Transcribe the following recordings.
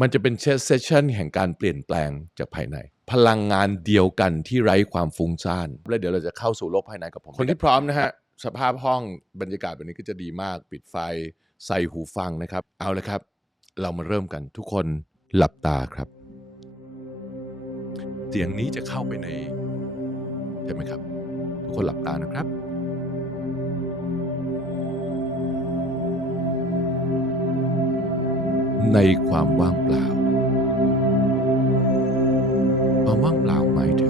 มันจะเป็นเซสชันแห่งการเปลี่ยนแปลงจากภายใน พลังงานเดียวกันที่ไร้ความฟุ้งซ่านแล้วเดี๋ยวเราจะเข้าสู่โลกภายในกับผม คนที่พร้อมนะฮะ สภาพห้องบรรยากาศแบบนี้ก็จะดีมาก ปิดไฟใส่หูฟังนะครับ เอาเลยครับ เรามาเริ่มกันทุกคนหลับตาครับ เสียงนี้จะเข้าไปในใช่ไหมครับ ทุกคนหลับตานะครับ ในความว่างเปล่า ความว่างเปล่าหมายถึ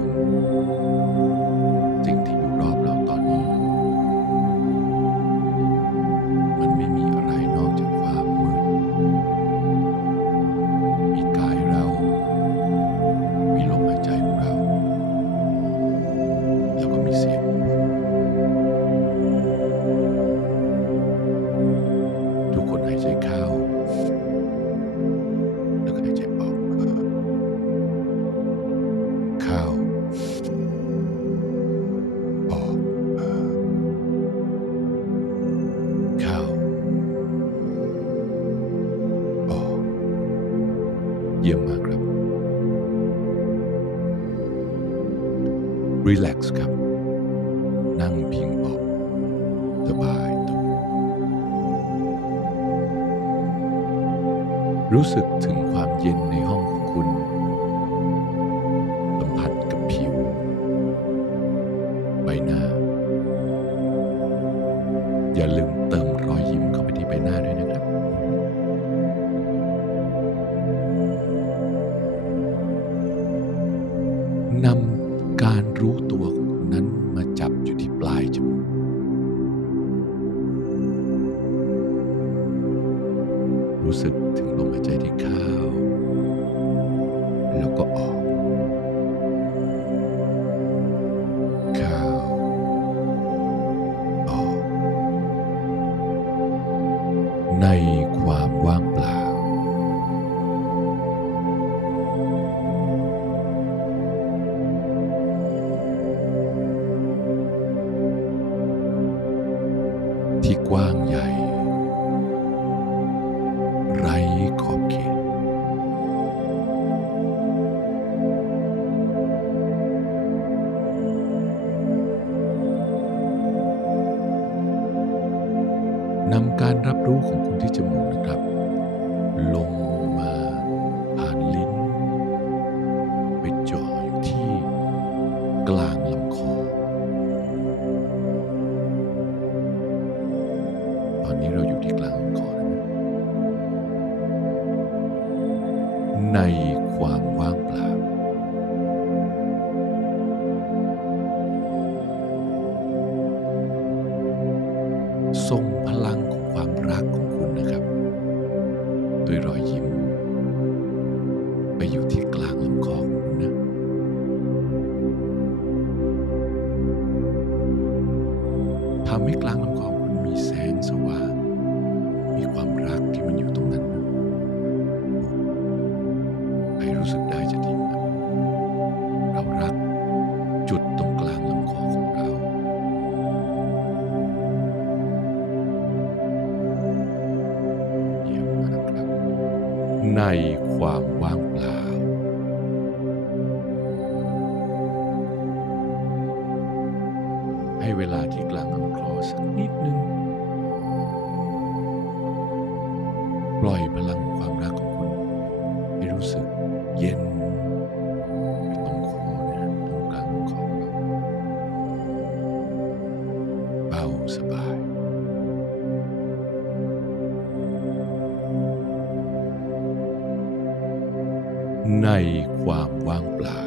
งสิ่ง kabaitą. รู้สึกถึงความเย็นในห้อง รู้สึกถึงลมหายใจที่เข้าแล้วก็ออกเข้าออก ในความว่างเปล่า ที่กว้าง ไปอ ในความว่างเปล่า ในความว่างเปล่า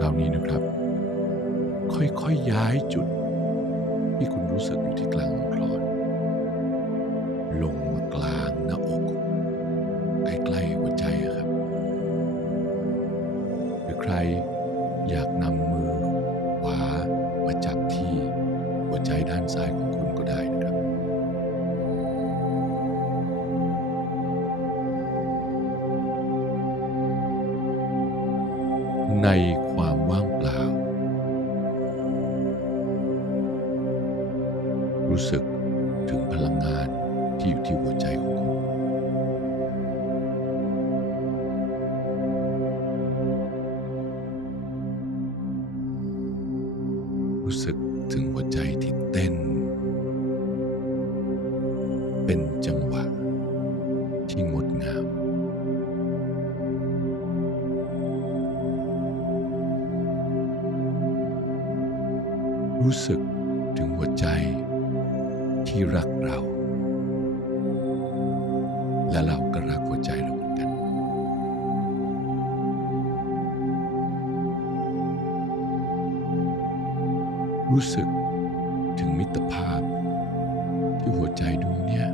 คราวนี้นะครับ ค่อยๆย้ายจุด ที่คุณรู้สึกอยู่ที่กลางลำคลอนลงมากลางหน้าอกใกล้ๆหัวใจครับ หรือใครอยากนำ รู้สึกถึงหัวใจที่เต้น เป็นจังหวะที่งดงาม รู้สึกถึงหัวใจที่รักเรา และเรา รู้สึกถึงมิตรภาพ ที่หัวใจดวงเนี้ย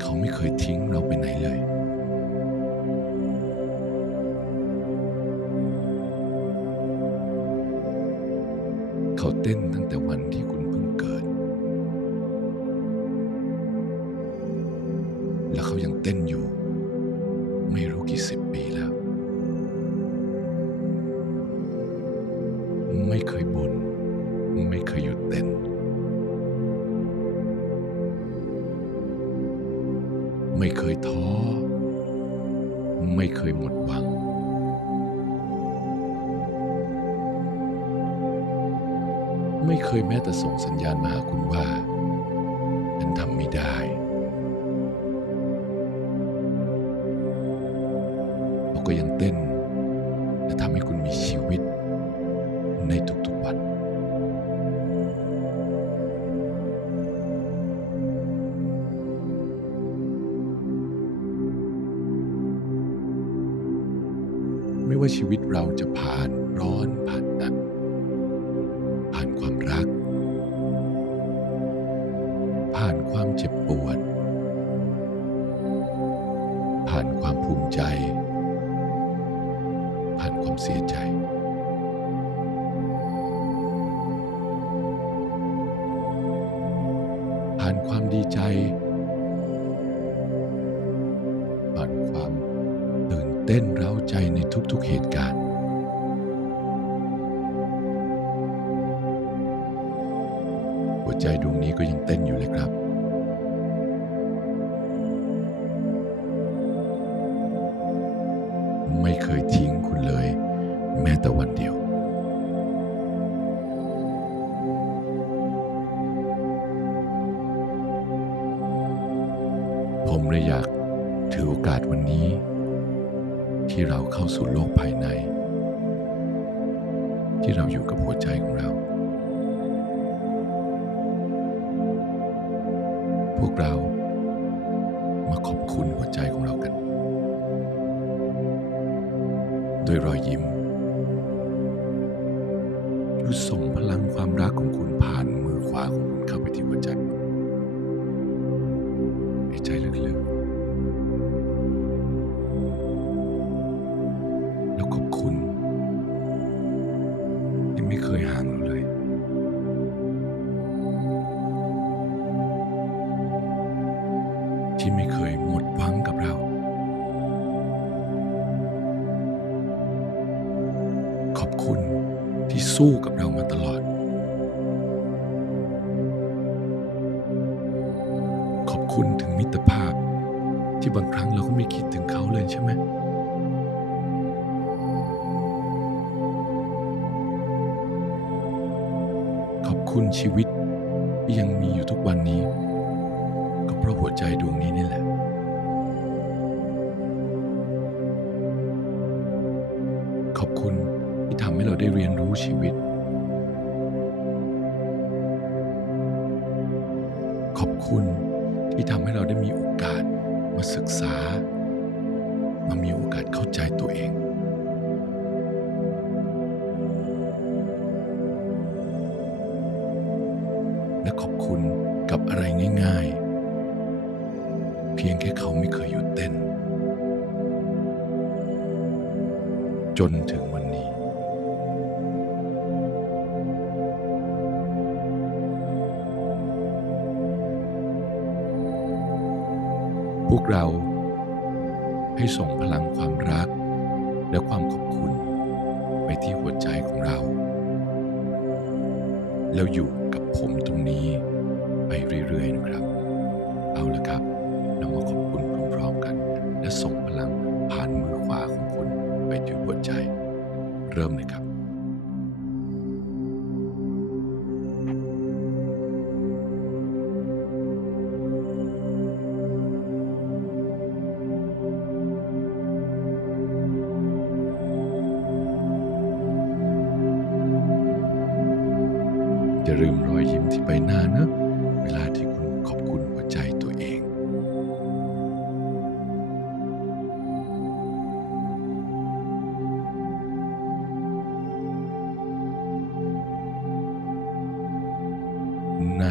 เขาไม่เคยทิ้งเราไปไหนเลย เขาเต้นตั้งแต่วันที่คุณเพิ่งเกิด แล้วเขายังเต้นอยู่ ไม่เคยแม้แต่ส่งสัญญาณมาหาคุณว่าฉันทำไม่ได้เขาก็ยังเต้น เต้นเร้าใจในทุกๆเหตุการณ์ หัวใจดวงนี้ก็ยังเต้นอยู่เลยครับ ที่เราเข้าสู่โลกภายใน ที่เราอยู่กับหัวใจของเรา พวกเรามาขอบคุณหัวใจของเรากัน ด้วยรอยยิ้มช่วยส่ง สู้กับเรามาตลอด ขอบคุณถึงมิตรภาพ ที่บางครั้งเราก็ไม่คิดถึงเขาเลยใช่ไหมขอบคุณชีวิตที่ยังมีอยู่ทุกวันนี้ ก็เพราะหัวใจดวงนี้นี่แหละ ชีวิต ขอบคุณที่ทำให้เราได้มีโอกาสมาศึกษา มามีโอกาสเข้าใจตัวเอง และขอบคุณกับอะไรง่าย ๆ เพียงแค่เขาไม่เคยหยุดเต้น จนถึง วันนี้พวกเราให้ส่งพลังความรักและความขอบคุณไปที่หัวใจของเรา แล้วอยู่กับผมตรงนี้ไปเรื่อยๆนะครับ เอาละครับนำมาขอบคุณพร้อมๆกัน และส่งพลังผ่านมือขวาของคุณไปที่หัวใจ เริ่มเลย ลืมรอยยิ้มที่ใบหน้านะ เวลาที่คุณขอบคุณหัวใจตัวเอง ใน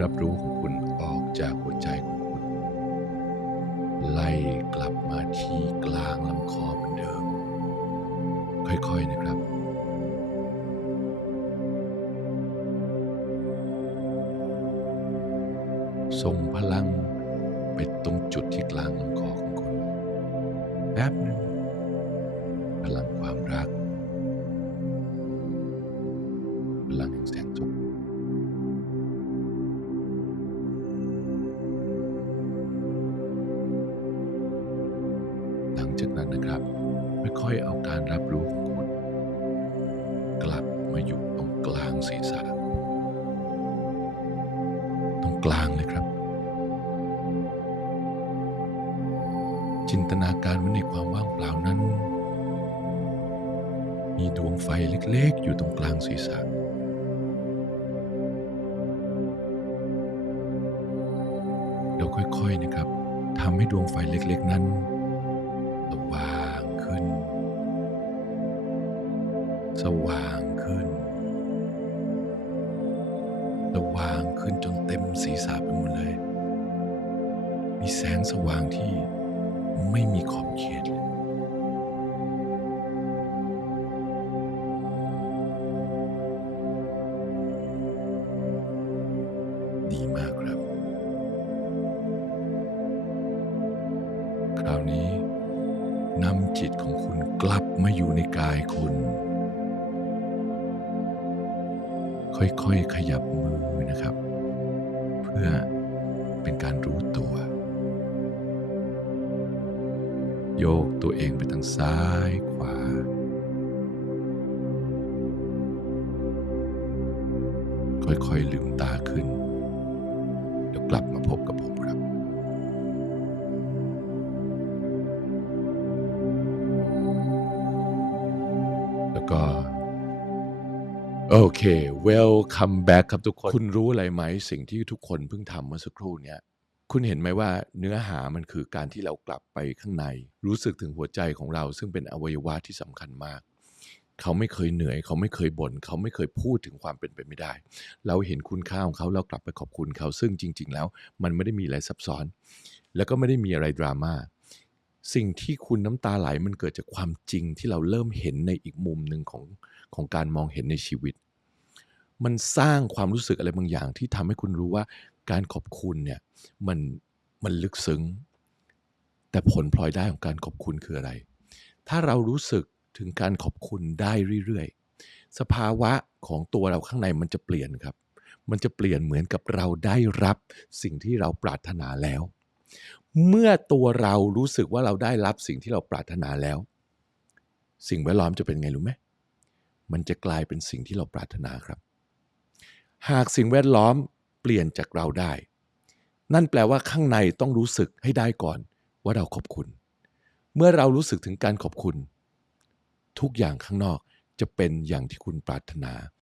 รับรู้ของคุณออกจากหัวใจของคุณ ไล่กลับมาที่กลางลำคอเหมือนเดิม ค่อยๆนะครับส่งพลังไปตรงจุดที่กลางลำคอของคุณแป๊บหนึ่งพลังความรัก มาอยู่ตรงกลางศีรษะ ตรงกลางเลยครับ จินตนาการว่าในความว่างเปล่านั้น มีดวงไฟเล็กๆ อยู่ตรงกลางศีรษะเราค่อยๆนะครับทำให้ดวงไฟเล็กๆนั้นสว่างขึ้น สว่าง นำจิตของคุณกลับมาอยู่ในกายคุณ ค่อยๆขยับมือนะครับ เพื่อเป็นการรู้ตัว โยกตัวเองไปทางซ้ายขวา ค่อยๆลืมตา โอเค welcome back ครับทุกคน คุณรู้อะไรไหมสิ่งที่ทุกคนเพิ่งทำเมื่อสักครู่เนี้ยคุณเห็นไหมว่าเนื้อหามันคือการที่เรากลับไปข้างใน รู้สึกถึงหัวใจของเรา ซึ่งเป็นอวัยวะที่สำคัญมาก เขาไม่เคยเหนื่อย เขาไม่เคยบน่นเขาไม่เคยพูดถึงความเป็นไปไม่ได้ เราเห็นคุณค่าของเขาเรากลับไปขอบคุณเขา ซึ่งจริง ๆ แล้ว มันไม่ได้มีอะไรซับซ้อน แล้วก็ไม่ได้มีอะไรดราม่าสิ่งที่คุณน้ำตาไหลมันเกิดจากความจริงที่เราเริ่มเห็นในอีกมุมหนึ่งของของการมองเห็นในชีวิต มันสร้างความรู้สึกอะไรบางอย่างที่ทำให้คุณรู้ว่าการขอบคุณเนี่ยมันมันลึกซึ้ง แต่ผลพลอยได้ของการขอบคุณคืออะไร ถ้าเรารู้สึกถึงการขอบคุณได้เรื่อยๆ สภาวะของตัวเราข้างในมันจะเปลี่ยนครับ มันจะเปลี่ยนเหมือนกับเราได้รับสิ่งที่เราปรารถนาแล้ว เมื่อตัวเรารู้สึกว่าเราได้รับสิ่งที่เราปรารถนาแล้ว สิ่งแวดล้อมจะเป็นไงรู้ไหมมันจะกลายเป็นสิ่งที่เราปรารถนาครับ หากสิ่งแวดล้อมเปลี่ยนจากเราได้ นั่นแปลว่าข้างในต้องรู้สึกให้ได้ก่อนว่าเราขอบคุณ เมื่อเรารู้สึกถึงการขอบคุณ ทุกอย่างข้างนอกจะเป็นอย่างที่คุณปรารถนา